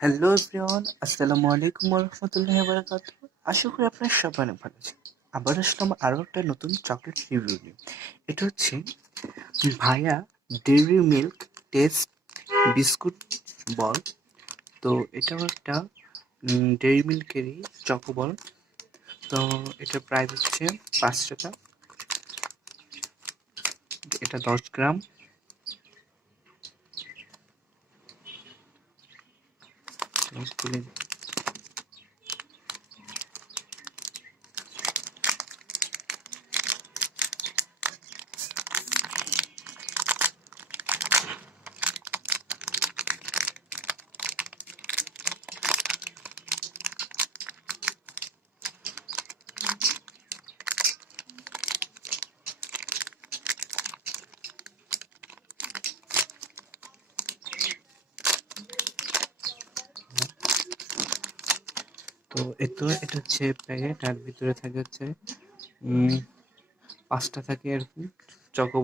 Hello everyone, আসসালামু আলাইকুম ওয়া রাহমাতুল্লাহি ওয়া বারাকাতুহু। আশা করি আপনারা সবাই অনেক ভালো আছেন। আবার আসলাম আরও একটা নতুন চকলেট রিভিউ নিয়ে। এটা হচ্ছে ভায়া ডেইরি মিল্ক টেস্ট বিস্কুট বল। তো এটাও একটা ডেইরি মিল্কেরই চকো বল। তো এটার প্রাইস হচ্ছে ৫ টাকা। এটা ১০ গ্রাম। খুলে তো এটা হচ্ছে প্যাকেট, আর ভিতরে থাকে হচ্ছে ৫টা থাকে এরকম চকো